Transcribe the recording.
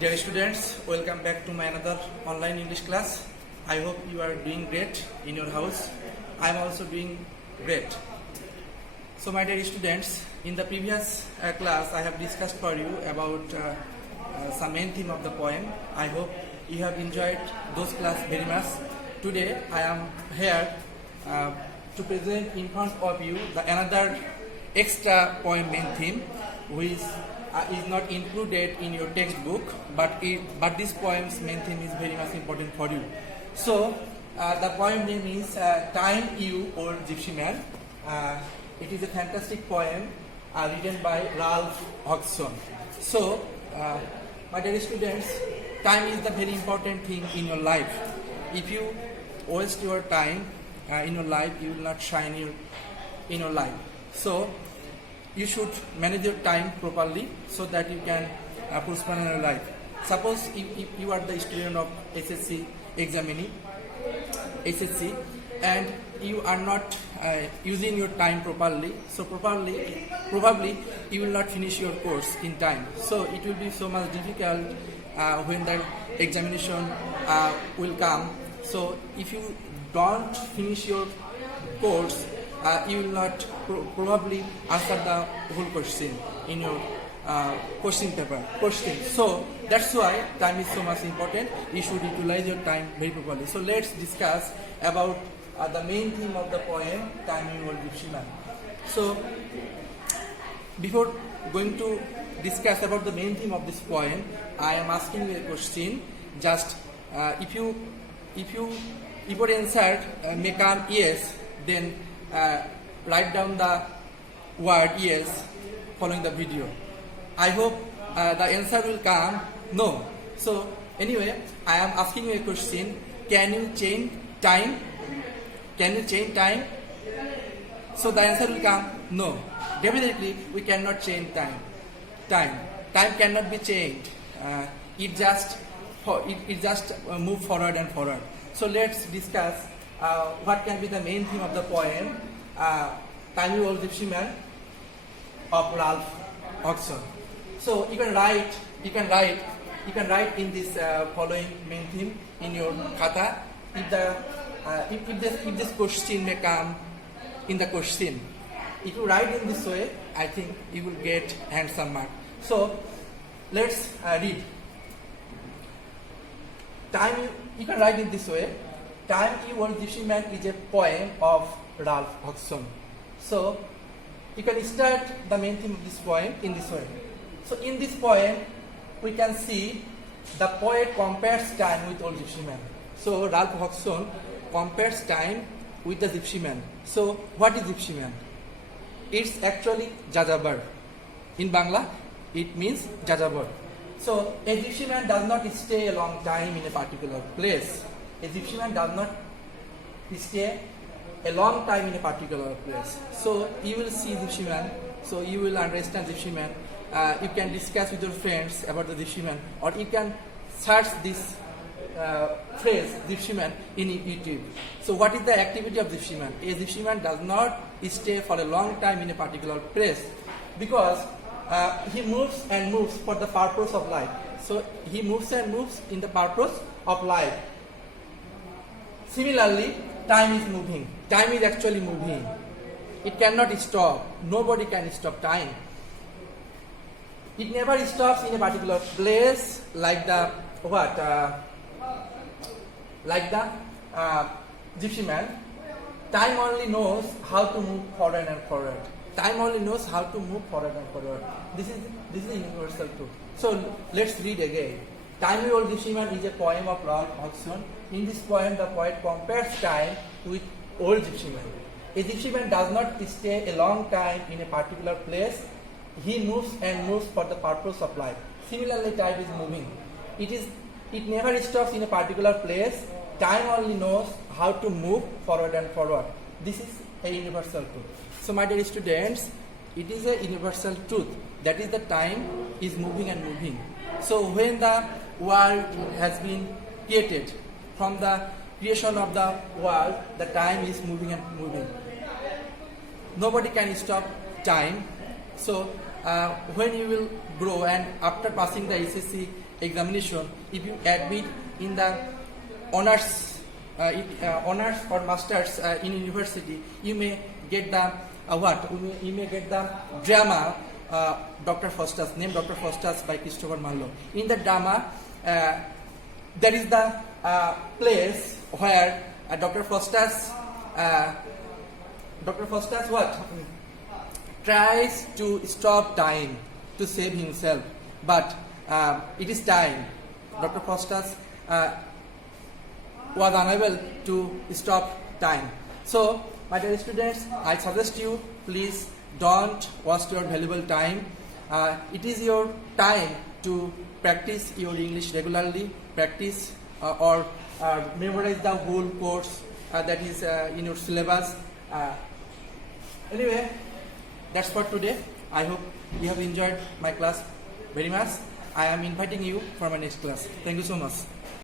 Dear students, welcome back to my another online English class. I hope you are doing great in your house. I am also doing great. So my dear students, in the previous class I have discussed for you about some main theme of the poem. I hope you have enjoyed those class very much. Today I am here to present in front of you the another extra poem main theme, which is not included in your textbook, but this poem's main theme is very much important for you. So the poem name is Time You Old Gypsy Man. It is a fantastic poem written by Ralph Hodgson. So my dear students, time is the very important thing in your life. If you waste your time in your life, you will not shine in your life. So you should manage your time properly so that you can prosper in your life. Suppose if you are the student of SSC examining SSC and you are not using your time properly, so probably you will not finish your course in time. So it will be so much difficult when the examination will come. So if you don't finish your course, you will not probably answer the whole question in your question paper. So that's why time is so much important. You should utilize your time very properly. So let's discuss about the main theme of the poem, Time You Old Gypsy Man. So before going to discuss about the main theme of this poem, I am asking you a question. Just if your answer may come yes, then write down the word yes following the video. I hope the answer will come no. So anyway, I am asking you a question. Can you change time? Can you change time? So the answer will come no. Definitely we cannot change time. Time cannot be changed. It just move forward and forward. So let's discuss what can be the main theme of the poem, Time You Old Gypsy Man of Ralph Hodgson. So you can write in this following main theme in your khata. If this question may come in the question, if you write in this way, I think you will get handsome mark. So let's read. You can write in this way. Time You Old Gypsy Man is a poem of Ralph Hodgson. So you can start the main theme of this poem in this way. So in this poem, we can see the poet compares time with old gypsy man. So Ralph Hodgson compares time with the gypsy man. So what is gypsy man? It's actually jajabar. In Bangla, it means jajabar. So a gypsy man does not stay a long time in a particular place. A gypsy man does not stay a long time in a particular place. So you will see gypsy man, so you will understand gypsy man. You can discuss with your friends about the gypsy man, or you can search this phrase gypsy man in YouTube. So what is the activity of gypsy man? A gypsy man does not stay for a long time in a particular place because he moves and moves for the purpose of life. So he moves and moves in the purpose of life. Similarly, time is moving. Time is actually moving. It cannot stop. Nobody can stop time. It never stops in a particular place like the gypsy man. Time only knows how to move forward and forward. Time only knows how to move forward and forward. This is a universal truth. So let's read again. Time You Old Gypsy Man is a poem of Ralph Hodgson. In this poem, the poet compares time with old gypsy man. A gypsy man does not stay a long time in a particular place. He moves and moves for the purpose of life. Similarly, time is moving. It never stops in a particular place. Time only knows how to move forward and forward. This is a universal truth. So my dear students, it is a universal truth. That is the time is moving and moving. So when the world has been created, from the creation of the world, the time is moving and moving. Nobody can stop time. So when you will grow, and after passing the SSC examination, if you admit in the honors or masters in university, you may get the you may get the drama Dr. Faustus, named Dr. Faustus by Christopher Marlowe. In the drama, there is the place where Dr. Faustus what? Tries to stop time to save himself, but it is time. Dr. Faustus was unable to stop time. So, my dear students, I suggest you, please don't waste your valuable time. It is your time to practice your English regularly, practice or memorize the whole course that is in your syllabus. Anyway, that's for today. I hope you have enjoyed my class very much. I am inviting you for my next class. Thank you so much.